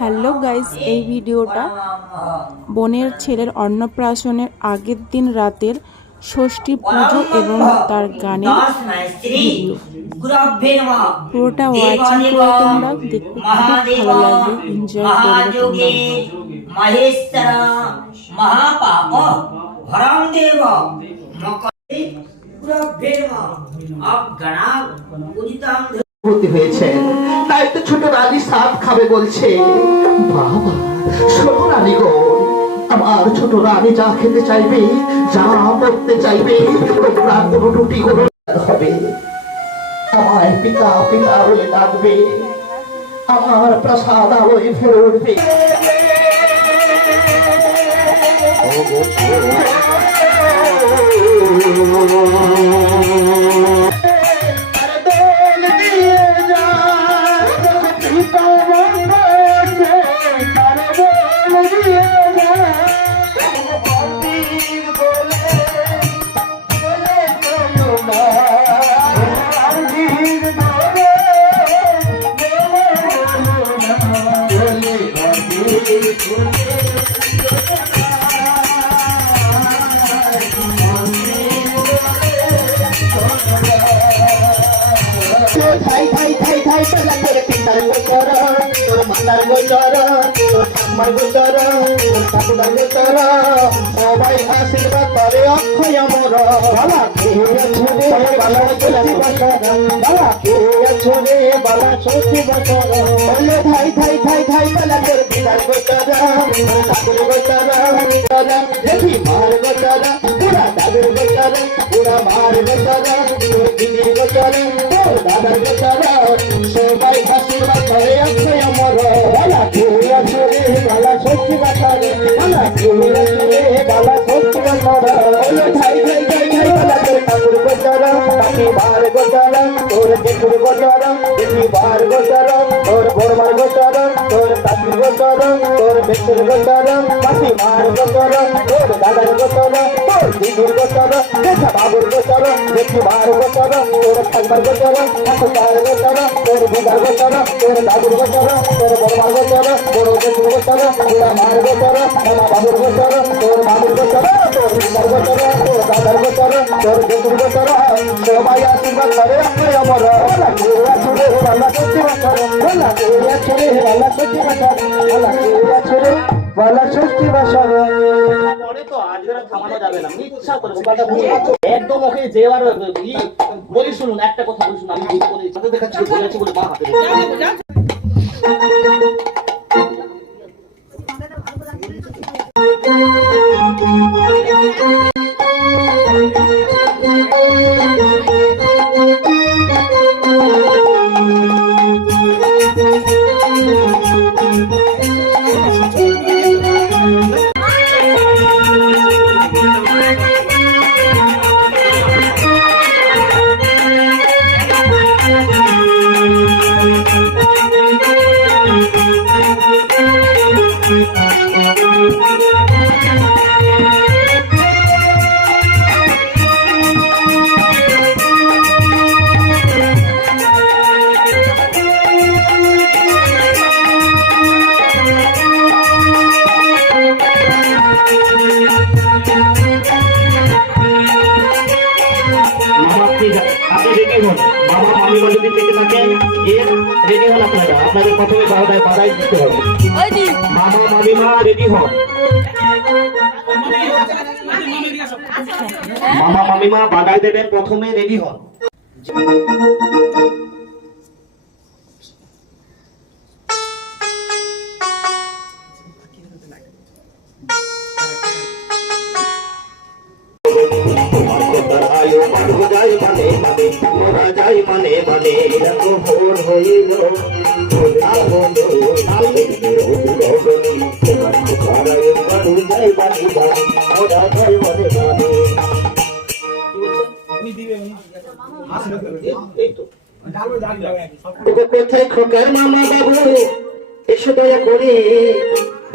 Hello guys এই ভিডিওটা বোনের ছেলের অন্নপ্রাশনের আগের দিন রাতের ষষ্ঠী পুজো এবং তার গানের ভিডিও পুরোটা ওয়াচিং করে তোমরা, দেখতে খুব ভালো লাগবে এনজয় করবে ভর্তি হয়েছে। তাই তো ছোট রানী সাপ খাবে বলছে, বাবা, শোনো রানী গো, আমার ছোট রানী যা খেতে চাইবে, যা পড়তে চাইবে, তোমরা কোনো রুটি, কোনো হবে। আমায় পিতা পিতা বলে ডাকবে, আমার প্রসাদ আলোয় ফেরে উঠবে। ঠাই ঠাই ঠাই ঠাই পালা করে পিতার গোচর তোর মাতার গোচর তোর ঠাম্মার গোচর তোর ঠাকুমার গোচর। সবাই আশীর্বাদ করে অক্ষয় অমর। বালা খেয়ে ছুড়ে বালা চলতি বছর বালা খেয়ে ছুড়ে বালা চলতি বছর বলে ঠাই ঠাই ঠাই ঠাই পালা করে পিতার গোচর তোর ঠাকুর গোচর দেখি মার গোচর পুরা দাদুর গোচর পুরা মার গোচর তোর দিদির গোচর তোর দাদার গোচর সবাই আশীর্বাদ করে আছে আমার বালা খেয়ে ছুড়ে বালা সত্যি বছর বালা খেয়ে ছুড়ে বালা সত্যি বছর বলে ঠাই ঠাই ঠাই ঠাই পালা করে ঠাকুর গোচর পাখি বার গোচর তোর দেখুর গোচর দেখি বার গোচর তোর বড়মার গোচর তোর কাকির গোচর তোর বেশের গোচর পাখি মার গোচর তোর দাদার গোচর দিদির গোচর দেখা বাবুর গোচর দেখি বার গোচর তোর ঠাকুমার গোচর ঠাকুরদার গোচর তোর দিদার গোচর তোর দাদুর গোচর তোর বড়মার গোচর বড় বেশের গোচর তোর মার গোচর বাবুর গোচর তোর মামুর গোচর তোর দিদার গোচর তোর দাদার গোচর তোর বেশের গোচর সবাই আশীর্বাদ করে আমরা আমার ছুড়ে বালা সত্যি বছর বালা ছুড়ে বালা সত্যি বছর বালা ছুড়ে বালা সত্যি বছর পরে তো আজকে আর থামানো যাবে না। ইচ্ছা করে কথা ভুল একদম ওকে যেবার বলি শুনুন একটা কথা বলি শুনুন। আমি ভুল করে সাথে দেখাচ্ছি বলেছি বলে মা হাতে। আপনি মামা যদি রেডি হন আপনারা আপনাদের প্রথমে বাধায় বাধাই দিতে হবে মামা মামিমা রেডি হন মামা মামিমা বাধাই দেবেন, প্রথমে রেডি হন। যায় মানে মানে মোরা যায় মানে ভোর হইল। ভোর মোরা যায় মানে মানে। এই তো। ওগো কোথায় খোকার মামা বাবু? এসো দয়া করে।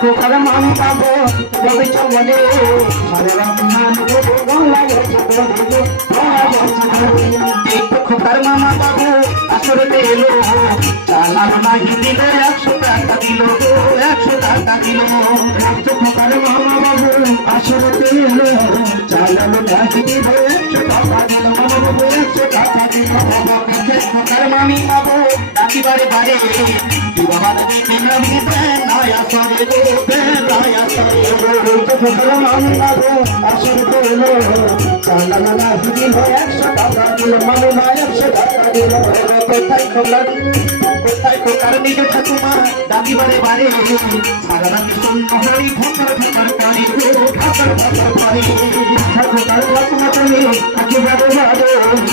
গো গলা গেছে ভরে একটু খোকার মামা বাবু আসরে এলো। চালান নাহি দিল একশো টাকা দিল একশো টাকা দিল। খোকার মামা বাবু আসরে এলো। চালান নাহি দিল একশো টাকা দিল একশো টাকা দিল খোকার মামি বাবু বারে কি বাবা দিদি নবী দেন নয়া সরে গো নয়া গো। খোকার নিজ ঠাকুমা ডাকিবারে বারে সারা রাত শূন্য হরি ভকর ভকর করে গো ভকর ভকর করে ঠাকুমার ঠাকুমা তুমি ডাকিবারে বারে।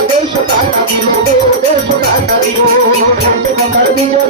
দেড়শো টাকা গো দেড়শো টাকা কিলো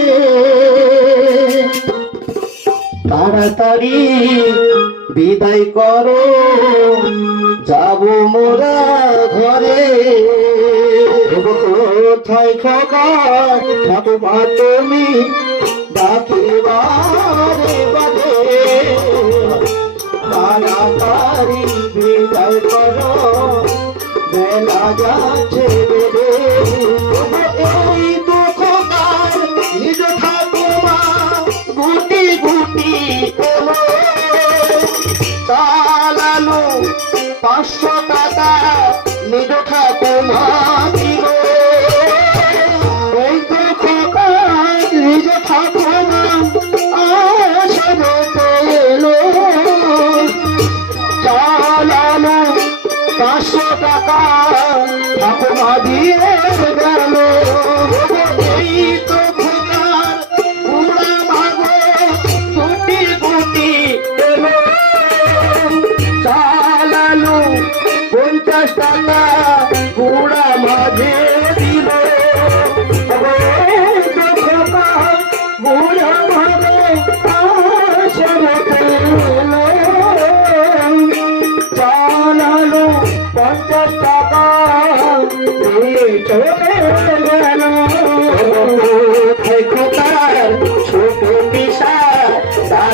তাড়াতাড়ি বিদায় করো। যাব মোরা ঘরে। কোথায় খোকা? ঠাকুমা তুমি করো। বেলা যাচ্ছে গুটি এলো চালালো পাঁচশো টাকা নিজ ঠাকুমা দিল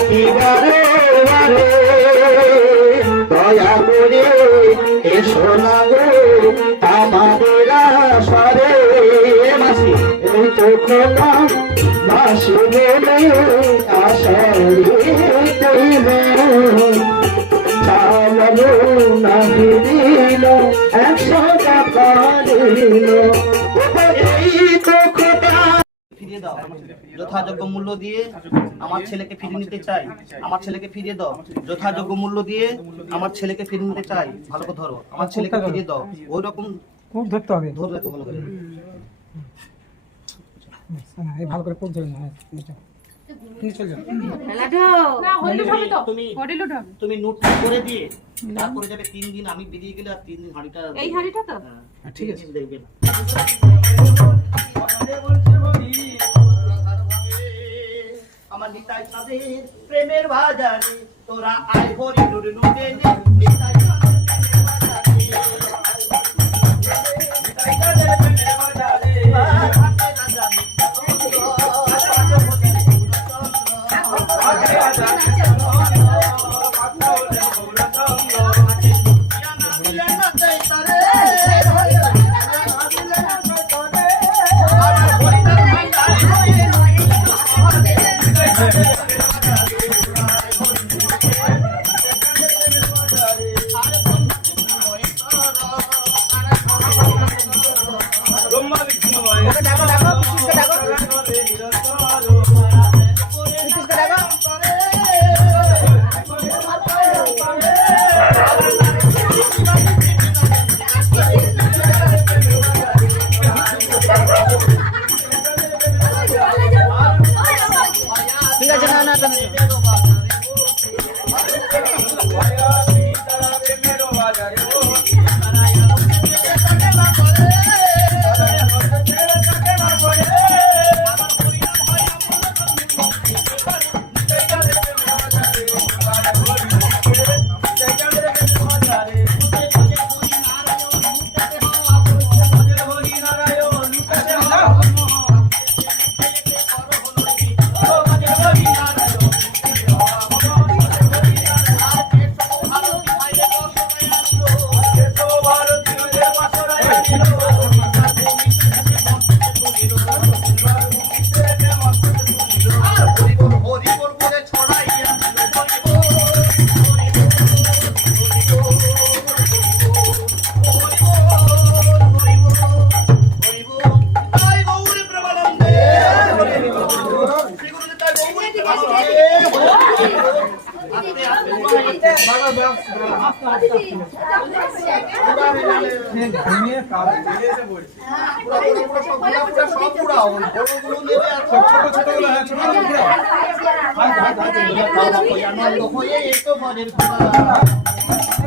দিয়ে করে এসো না গো আমাদের সরে মাসি তো মাসি বলে আসলে যথাযোগ্য মূল্য দিয়ে আমার ছেলেকে ফিরিয়ে নিতে চাই। আমার ছেলেকে ফিরিয়ে দাও। যথাযোগ্য মূল্য দিয়ে আমার ছেলেকে ফিরিয়ে নিতে চাই। ভালো করে ধরো। আমার ছেলেকে ফিরিয়ে দাও। ওই রকম খুব ধরতে হবে? ধরে রাখো ভালো করে। হ্যাঁ, এই ভালো করে খুব ধরে না ঠিক তুমি তুমি নোট করে দিয়ে তারপরে যাবে তিন দিন আমি বেরিয়ে গেলে আর তিন দিন হাঁড়িটা এই হাঁড়িটা তো? ঠিক আছে। দেখবে না আমার নিতাই সাদের প্রেমের বাজারে। তোরা আয় হরি নুরে নুরে নিতাই ఆరాధన বড়গুলো নেবে আর ছোট ছোটগুলো হ্যাঁ ছোট ছোট আনন্দ হয়ে এতো মনের কথা